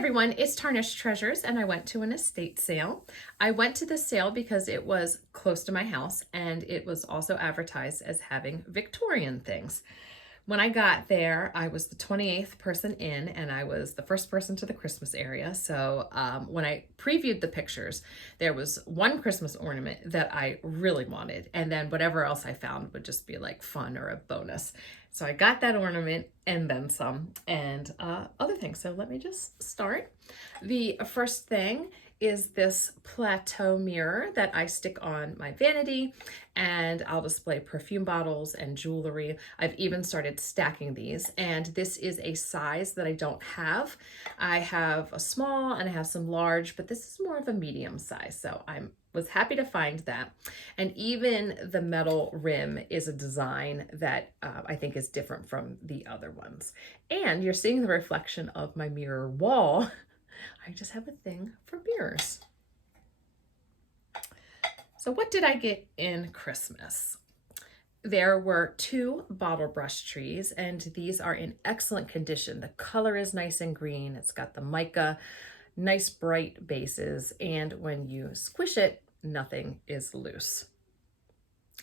everyone, it's Tarnished Treasures, and I went to an estate sale. I went to the sale because it was close to my house and it was also advertised as having Victorian things. When I got there, I was the 28th person in and I was the first person to the Christmas area. So when I previewed the pictures, there was one Christmas ornament that I really wanted. And then whatever else I found would just be like fun or a bonus. So I got that ornament and then some and other things. So let me just start. The first thing is this plateau mirror that I stick on my vanity, and I'll display perfume bottles and jewelry. I've even started stacking these, and this is a size that I don't have. I have a small and I have some large, but this is more of a medium size, so I was happy to find that. And even the metal rim is a design that I think is different from the other ones. And you're seeing the reflection of my mirror wall. I just have a thing for mirrors. So what did I get in Christmas? There were 2 bottle brush trees, and these are in excellent condition. The color is nice and green. It's got the mica, nice bright bases, and when you squish it, nothing is loose.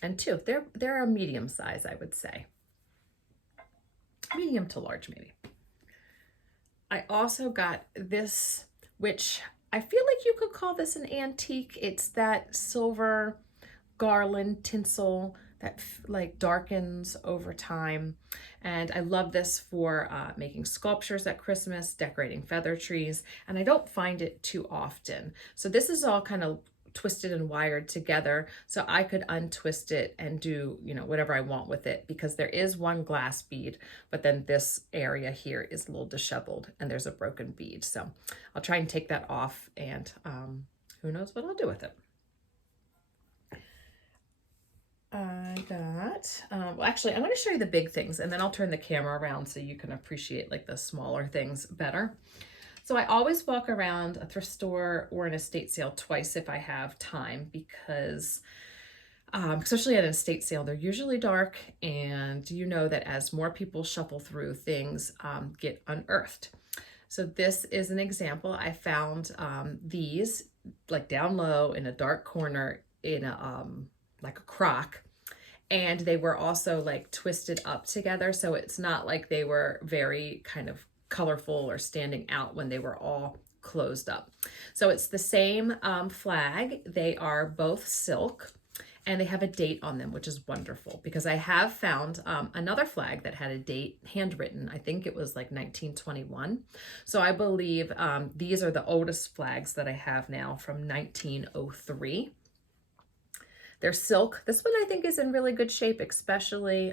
And 2, they're a medium size, I would say. Medium to large, maybe. I also got this, which I feel like you could call this an antique. It's that silver garland tinsel that like darkens over time. And I love this for making sculptures at Christmas, decorating feather trees, and I don't find it too often. So this is all kind of twisted and wired together, so I could untwist it and do, you know, whatever I want with it, because there is one glass bead, but then this area here is a little disheveled and there's a broken bead. So I'll try and take that off, and who knows what I'll do with it. I got, well, actually, I'm going to show you the big things and then I'll turn the camera around so you can appreciate like the smaller things better. So I always walk around a thrift store or an estate sale twice if I have time, because especially at an estate sale, they're usually dark, and you know that as more people shuffle through, things get unearthed. So this is an example. I found these like down low in a dark corner in a like a crock, and they were also like twisted up together, so it's not like they were very kind of colorful or standing out when they were all closed up. So it's the same flag. They are both silk, and they have a date on them, which is wonderful, because I have found another flag that had a date handwritten. I think it was like 1921. So I believe these are the oldest flags that I have now, from 1903. They're silk. This one I think is in really good shape, especially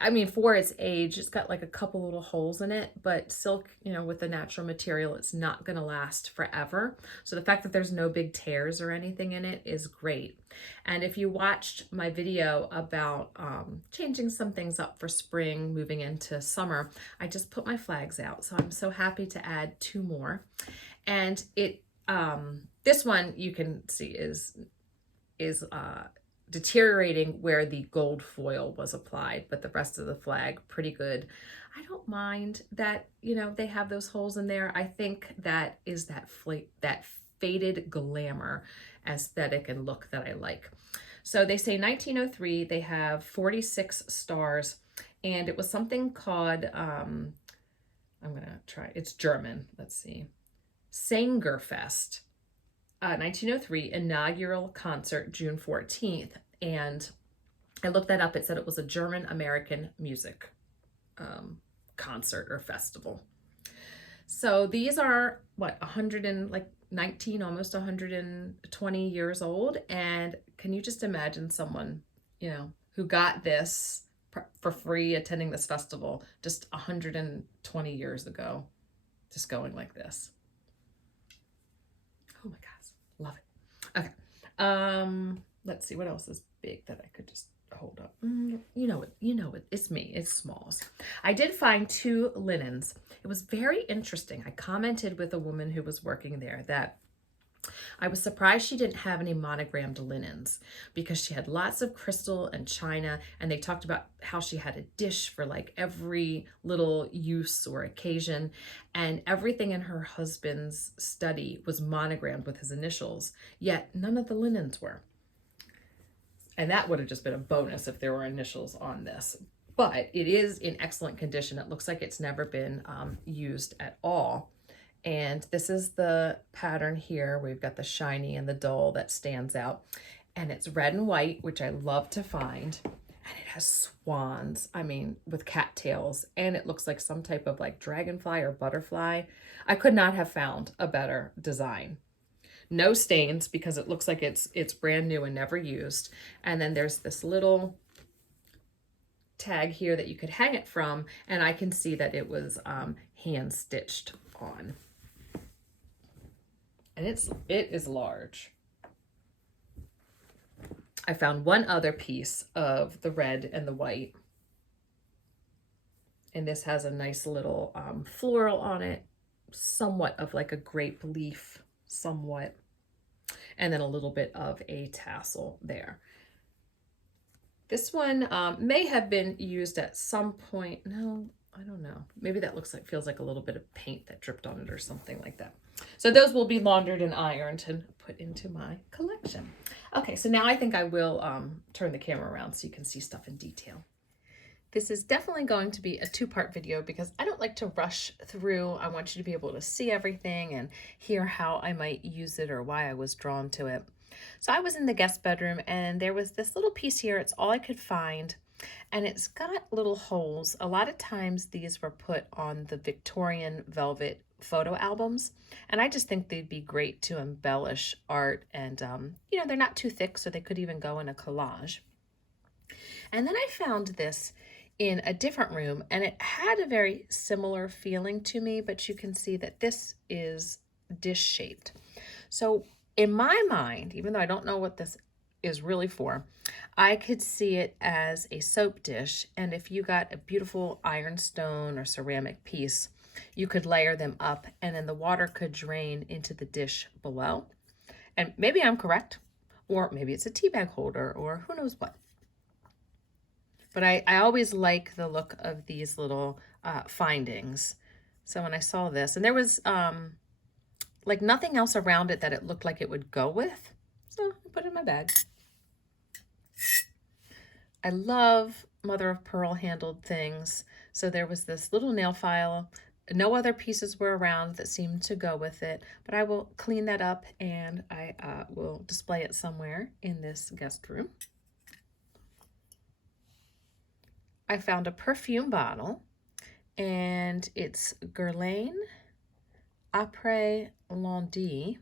I mean, for its age. It's got like a couple little holes in it, but silk, you know, with the natural material, it's not going to last forever. So the fact that there's no big tears or anything in it is great. And if you watched my video about changing some things up for spring, moving into summer, I just put my flags out. So I'm so happy to add 2 more. And it, this one you can see is deteriorating where the gold foil was applied, but the rest of the flag pretty good. I don't mind that, you know, they have those holes in there. I think that is that faded glamour aesthetic and look that I like. So they say 1903, they have 46 stars, and it was something called I'm gonna try, it's German, let's see, Sangerfest. 1903 inaugural concert, June 14th. And I looked that up. It said it was a German-American music concert or festival. So these are what, 119, almost 120 years old. And can you just imagine someone, you know, who got this for free attending this festival just 120 years ago, just going like this. Oh my gosh. Love it. Okay. Let's see what else is big that I could just hold up. You know it. It's me. It's smalls. I did find 2 linens. It was very interesting. I commented with a woman who was working there that I was surprised she didn't have any monogrammed linens because she had lots of crystal and china, and they talked about how she had a dish for like every little use or occasion, and everything in her husband's study was monogrammed with his initials, yet none of the linens were. And that would have just been a bonus if there were initials on this. But it is in excellent condition. It looks like it's never been used at all. And this is the pattern here. We've got the shiny and the dull that stands out. And it's red and white, which I love to find. And it has swans, I mean, with cattails. And it looks like some type of like dragonfly or butterfly. I could not have found a better design. No stains because it looks like it's brand new and never used. And then there's this little tag here that you could hang it from. And I can see that it was hand stitched on. And it is large. I found one other piece of the red and the white. And this has a nice little floral on it, somewhat of like a grape leaf, somewhat. And then a little bit of a tassel there. This one may have been used at some point. No, I don't know. Maybe that feels like a little bit of paint that dripped on it or something like that. So those will be laundered and ironed and put into my collection. Okay, so now I think I will turn the camera around so you can see stuff in detail. This is definitely going to be a two-part video because I don't like to rush through. I want you to be able to see everything and hear how I might use it or why I was drawn to it. So I was in the guest bedroom and there was this little piece here. It's all I could find. And it's got little holes. A lot of times these were put on the Victorian velvet photo albums. And I just think they'd be great to embellish art. And, you know, they're not too thick, so they could even go in a collage. And then I found this in a different room, and it had a very similar feeling to me, but you can see that this is dish-shaped. So in my mind, even though I don't know what this is really for, I could see it as a soap dish, and if you got a beautiful ironstone or ceramic piece, you could layer them up, and then the water could drain into the dish below. And maybe I'm correct, or maybe it's a tea bag holder, or who knows what. But I always like the look of these little findings. So when I saw this, and there was like nothing else around it that it looked like it would go with, so I put it in my bag. I love mother of pearl handled things. So there was this little nail file. No other pieces were around that seemed to go with it, but I will clean that up and I will display it somewhere in this guest room. I found a perfume bottle and it's Guerlain Après Lundi.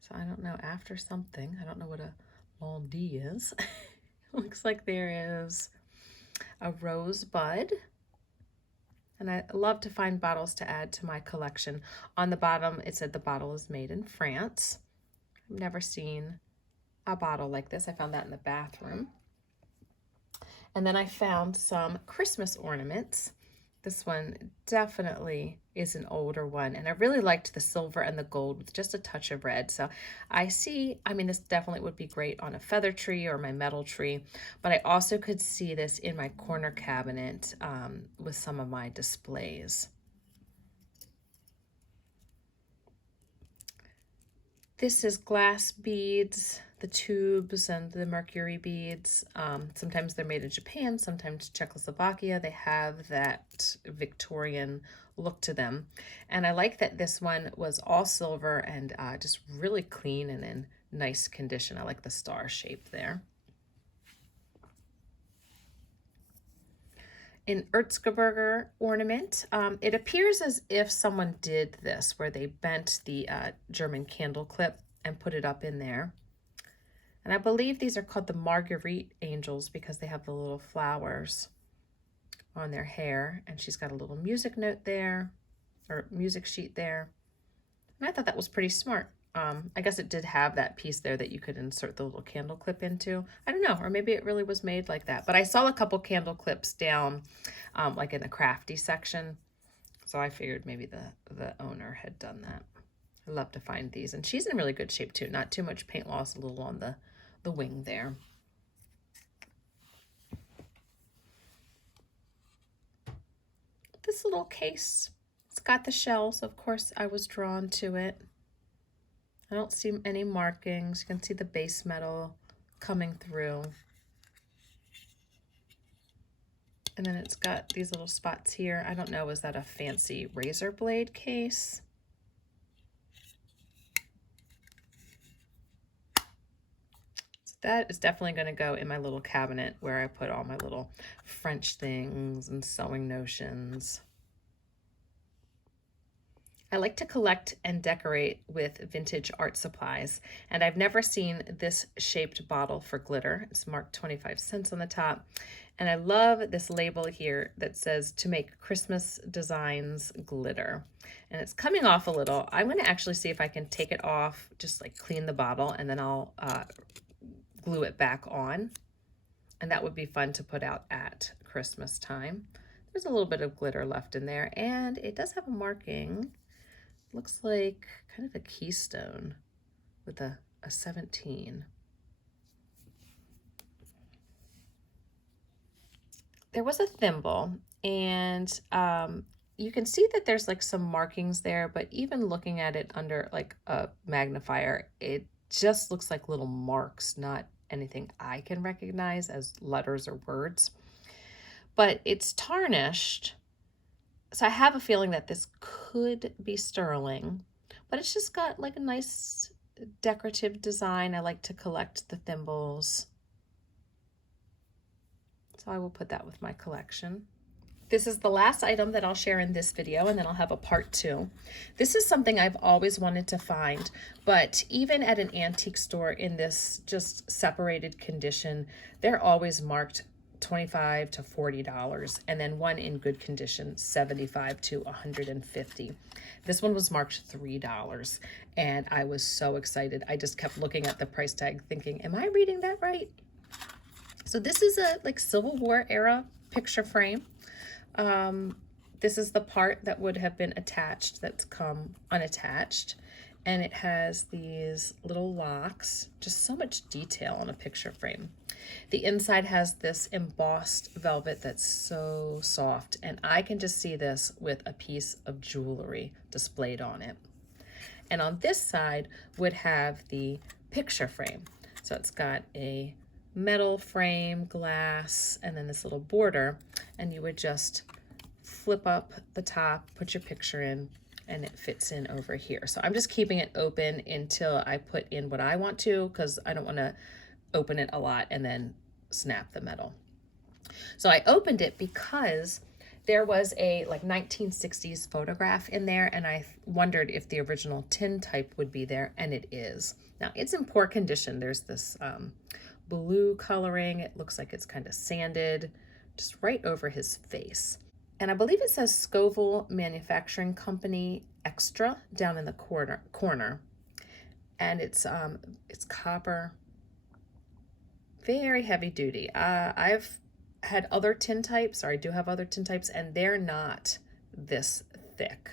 So I don't know, after something. I don't know what a lundi is. Looks like there is a rosebud. And I love to find bottles to add to my collection. On the bottom, it said the bottle is made in France. I've never seen a bottle like this. I found that in the bathroom. And then I found some Christmas ornaments. This one definitely is an older one. And I really liked the silver and the gold with just a touch of red. So I mean, this definitely would be great on a feather tree or my metal tree. But I also could see this in my corner cabinet with some of my displays. This is glass beads, the tubes and the mercury beads. Sometimes they're made in Japan, sometimes Czechoslovakia. They have that Victorian look to them. And I like that this one was all silver and just really clean and in nice condition. I like the star shape there. An Erzgebirger ornament. It appears as if someone did this, where they bent the German candle clip and put it up in there. And I believe these are called the Marguerite angels because they have the little flowers on their hair. And she's got a little music note there, or music sheet there. And I thought that was pretty smart. I guess it did have that piece there that you could insert the little candle clip into. I don't know, or maybe it really was made like that. But I saw a couple candle clips down, like in the crafty section. So I figured maybe the owner had done that. I love to find these. And she's in really good shape too. Not too much paint loss, a little on the wing there. This little case, it's got the shell, so of course I was drawn to it. I don't see any markings. You can see the base metal coming through. And then it's got these little spots here. I don't know, is that a fancy razor blade case? So that is definitely going to go in my little cabinet where I put all my little French things and sewing notions. I like to collect and decorate with vintage art supplies, and I've never seen this shaped bottle for glitter. It's marked 25 cents on the top, and I love this label here that says to make Christmas designs glitter. And it's coming off a little. I'm going to actually see if I can take it off, just like clean the bottle, and then I'll glue it back on. And that would be fun to put out at Christmas time. There's a little bit of glitter left in there, and it does have a marking. Looks like kind of a keystone with a 17. There was a thimble, and you can see that there's like some markings there, but even looking at it under like a magnifier, it just looks like little marks, not anything I can recognize as letters or words. But it's tarnished. So I have a feeling that this could be sterling, but it's just got like a nice decorative design. I like to collect the thimbles, so I will put that with my collection. This is the last item that I'll share in this video, and then I'll have a part 2. This is something I've always wanted to find, but even at an antique store in this just separated condition, they're always marked $25 to $40, and then one in good condition, $75 to $150. This one was marked $3, and I was so excited. I just kept looking at the price tag thinking, am I reading that right? So this is a like Civil War era picture frame. This is the part that would have been attached that's come unattached. And it has these little locks, just so much detail on a picture frame. The inside has this embossed velvet that's so soft, and I can just see this with a piece of jewelry displayed on it. And on this side would have the picture frame. So it's got a metal frame, glass, and then this little border, and you would just flip up the top, put your picture in, and it fits in over here. So I'm just keeping it open until I put in what I want to, because I don't want to open it a lot and then snap the metal. So I opened it because there was a like 1960s photograph in there, and I wondered if the original tin type would be there, and it is. Now it's in poor condition. There's this blue coloring. It looks like it's kind of sanded, just right over his face. And I believe it says Scoville Manufacturing Company Extra down in the corner. And it's copper, very heavy duty. I've had other tin types, or I do have other tin types, and they're not this thick.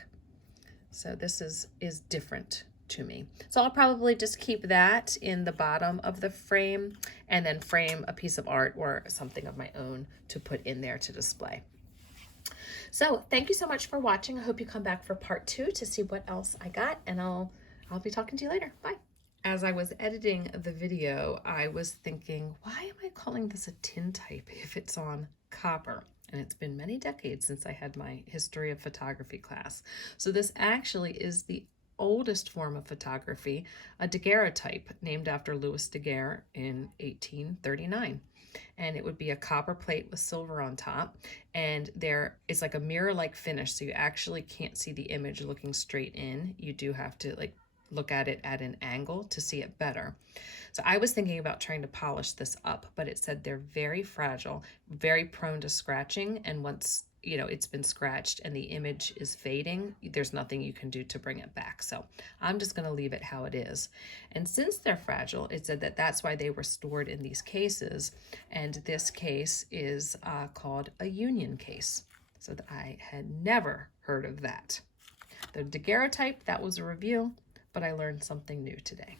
So this is different to me. So I'll probably just keep that in the bottom of the frame, and then frame a piece of art or something of my own to put in there to display. So thank you so much for watching. I hope you come back for part 2 to see what else I got, and I'll be talking to you later. Bye. As I was editing the video, I was thinking, why am I calling this a tin type if it's on copper? And it's been many decades since I had my history of photography class. So this actually is the oldest form of photography, a daguerreotype named after Louis Daguerre in 1839. And it would be a copper plate with silver on top, and there is like a mirror-like finish, so you actually can't see the image looking straight in. You do have to like look at it at an angle to see it better. So I was thinking about trying to polish this up, but it said they're very fragile, very prone to scratching, and once it's been scratched and the image is fading, there's nothing you can do to bring it back. So I'm just going to leave it how it is. And since they're fragile, it said that that's why they were stored in these cases. And this case is called a union case. So I had never heard of that. The daguerreotype, that was a review. but I learned something new today.